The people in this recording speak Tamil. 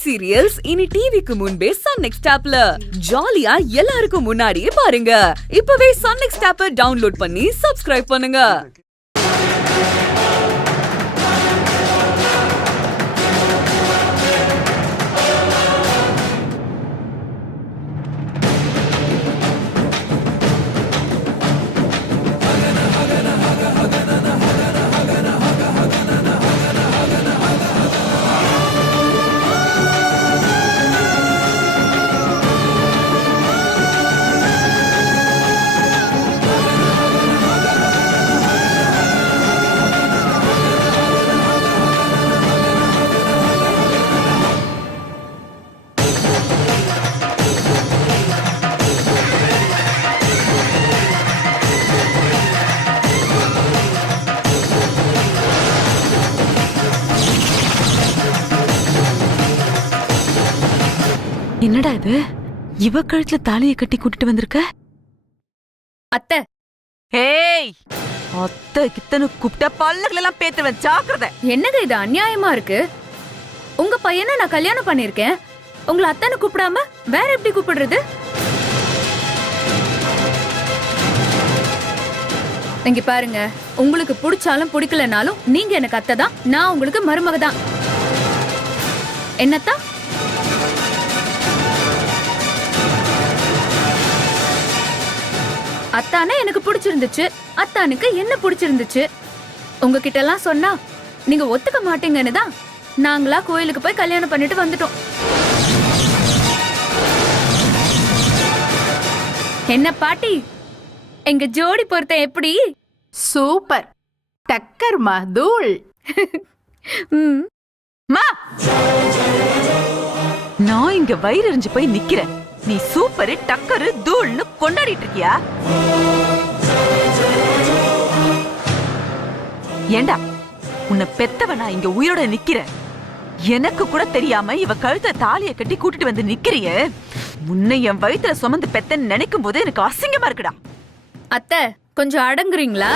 வெப் சீரியல்ஸ் இனி டிவிக்கு முன்பே சன் நெக்ஸ்ட் ஆப்ல ஜாலியா எல்லாருக்கும் முன்னாடியே பாருங்க. இப்பவே சன் நெக்ஸ்ட் ஆப்பை டவுன்லோட் பண்ணி சப்ஸ்கிரைப் பண்ணுங்க. என்னடா இது? இவ கழுத்துல தாலியை கட்டி கூட்டிட்டு வந்திருக்க? அத்தை. ஏய், அத்தை கித்தனு கூப்பிட்ட பல்லகள் எல்லாம் பேத்துவேன், ஜாக்கிரதை. என்னங்க இது அநியாயமா இருக்கு? உங்க பையனை நான் கல்யாணம் பண்ணிருக்கேன், உங்களை அத்தனை கூப்பிடாம வேற எப்படி கூப்பிடுறது? இங்க பாருங்க, உங்களுக்கு பிடிச்சாலும் பிடிக்கலனாலும் நீங்க எனக்கு அத்தை தான், நான் உங்களுக்கு மருமக தான். என்னத்தா? அத்தானே எனக்கு பிடிச்சிருந்துச்சு, அத்தானுக்கு என்ன பிடிச்சிருந்துச்சு. உங்ககிட்ட எல்லாம் சொன்னா நீங்க ஒத்துக்க மாட்டீங்கன்னு தான் நாங்களா கோயிலுக்கு போய் கல்யாணம் பண்ணிட்டு வந்துட்டோம். என்ன பாட்டி, எங்க ஜோடி பொறுத்த எப்படி? சூப்பர், டக்கர்மா, தூள். நான் இங்க வயிறறிஞ்சு போய் நிக்கிறேன், நீ சூப்பரு டக்கரு தூள்னு கொண்டாடிட்டு இருக்கியா? ஏண்டா, உன்னை பெத்தவனா இங்க உயிரோட நிக்கிறேன், எனக்கு கூட தெரியாம இவ கழுத்த தாலியை கட்டி கூட்டிட்டு வந்து நிக்கிறியே. உன்னை என் வயித்துல சுமந்து பெத்தன்னு நினைக்கும் போது எனக்கு அசிங்கமா இருக்குடா. அத்தை, கொஞ்சம் அடங்குறீங்களா?